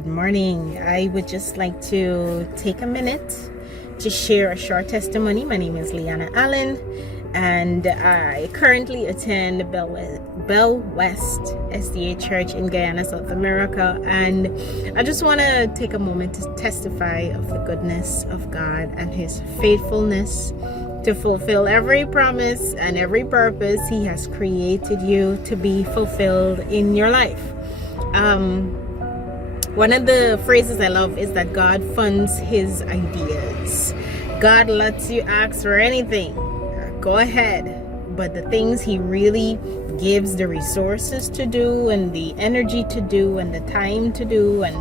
Good morning. I would just like to take a minute to share a short testimony. My name is Leanna Allen, and I currently attend Bell West SDA Church in Guyana, South America. And I just want to take a moment to testify of the goodness of God and His faithfulness to fulfill every promise and every purpose He has created you to be fulfilled in your life. One of the phrases I love is that God funds His ideas. God lets you ask for anything. Go ahead. But the things He really gives the resources to do and the energy to do and the time to do and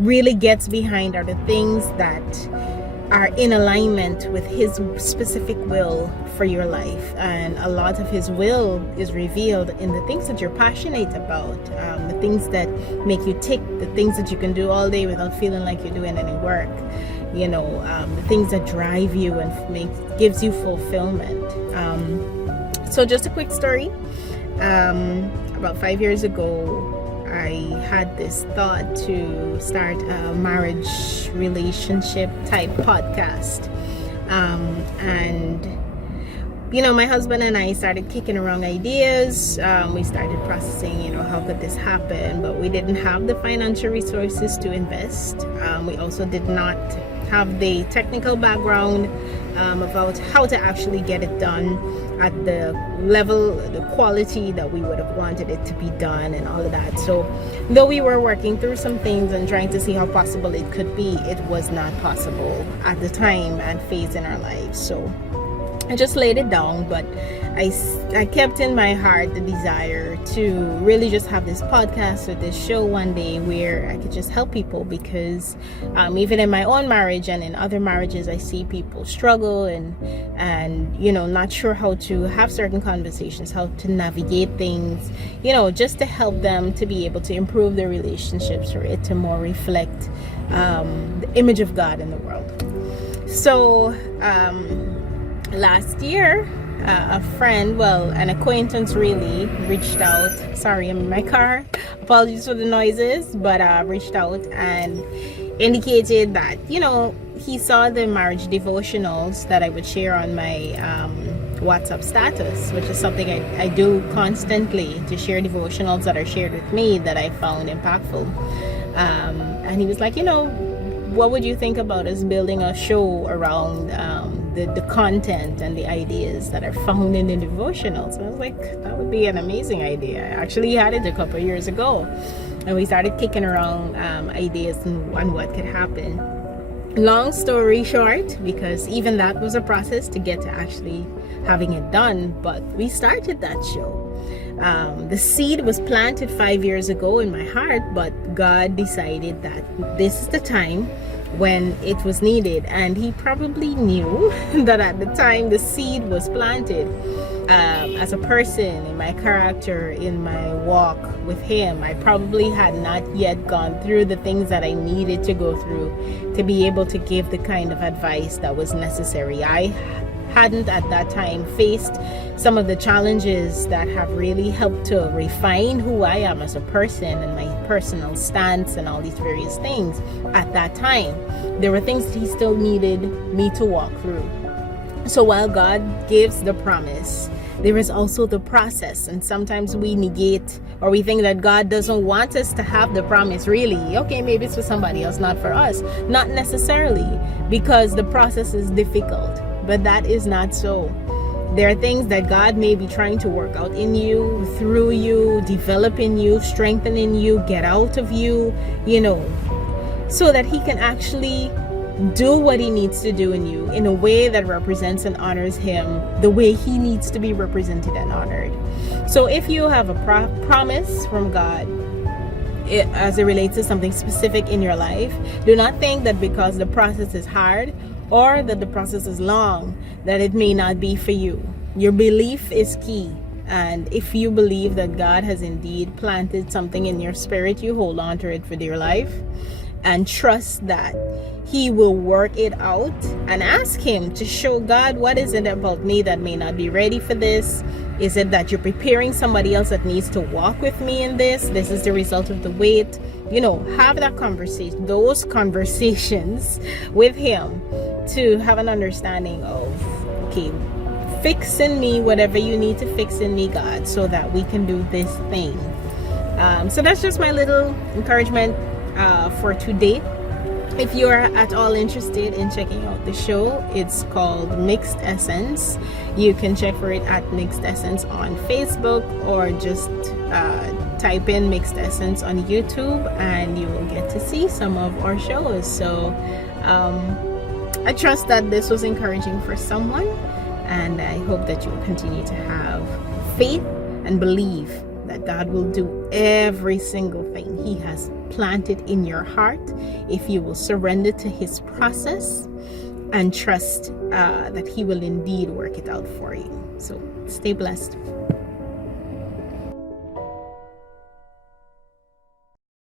really gets behind are the things that are in alignment with His specific will for your life. And a lot of His will is revealed in the things that you're passionate about, the things that make you tick, the things that you can do all day without feeling like you're doing any work, the things that drive you and gives you fulfillment. So just a quick story. About 5 years ago, I had this thought to start a marriage relationship type podcast. My husband and I started kicking around ideas. We started processing, how could this happen? But we didn't have the financial resources to invest. We also did not have the technical background about how to actually get it done at the level, the quality that we would have wanted it to be done and all of that. So though we were working through some things and trying to see how possible it could be, it was not possible at the time and phase in our lives. So I just laid it down, but I kept in my heart the desire to really just have this podcast or this show one day where I could just help people, because even in my own marriage and in other marriages, I see people struggle and not sure how to have certain conversations, how to navigate things, just to help them to be able to improve their relationships, for it to more reflect the image of God in the world. So last year, a friend, an acquaintance really, reached out. Sorry, I'm in my car. Apologies for the noises, but reached out and indicated that, he saw the marriage devotionals that I would share on my WhatsApp status, which is something I do constantly, to share devotionals that are shared with me that I found impactful. And he was like, what would you think about us building a show around the content and the ideas that are found in the devotionals? And I was like, that would be an amazing idea. I actually had it a couple of years ago, and we started kicking around ideas and what could happen. Long story short, because even that was a process to get to actually having it done, but we started that show. The seed was planted 5 years ago in my heart, but God decided that this is the time when it was needed. And He probably knew that at the time the seed was planted, as a person, in my character, in my walk with Him, I probably had not yet gone through the things that I needed to go through to be able to give the kind of advice that was necessary. I hadn't at that time faced some of the challenges that have really helped to refine who I am as a person and my personal stance and all these various things. At that time, there were things that He still needed me to walk through. So while God gives the promise, there is also the process. And sometimes we negate, or we think that God doesn't want us to have the promise. Really, okay, maybe it's for somebody else, not for us. Not necessarily, because the process is difficult. But that is not so. There are things that God may be trying to work out in you, through you, develop in you, strengthen in you, get out of you, so that He can actually do what He needs to do in you in a way that represents and honors Him the way He needs to be represented and honored. So if you have a promise from God, as it relates to something specific in your life, do not think that because the process is hard or that the process is long, that it may not be for you. Your belief is key. And if you believe that God has indeed planted something in your spirit, you hold on to it for dear life and trust that He will work it out, and ask Him to show, God, what is it about me that may not be ready for this? Is it that you're preparing somebody else that needs to walk with me in this? This is the result of the wait. have that conversation, those conversations with him, to have an understanding of, okay, fix in me whatever you need to fix in me, God, so that we can do this thing. So that's just my little encouragement for today. If you're at all interested in checking out the show, it's called Mixed Essence. You can check for it at Mixed Essence on Facebook, or just type in Mixed Essence on YouTube and you will get to see some of our shows. So I trust that this was encouraging for someone, and I hope that you will continue to have faith and believe that God will do every single thing He has planted in your heart if you will surrender to His process and trust that He will indeed work it out for you. So stay blessed.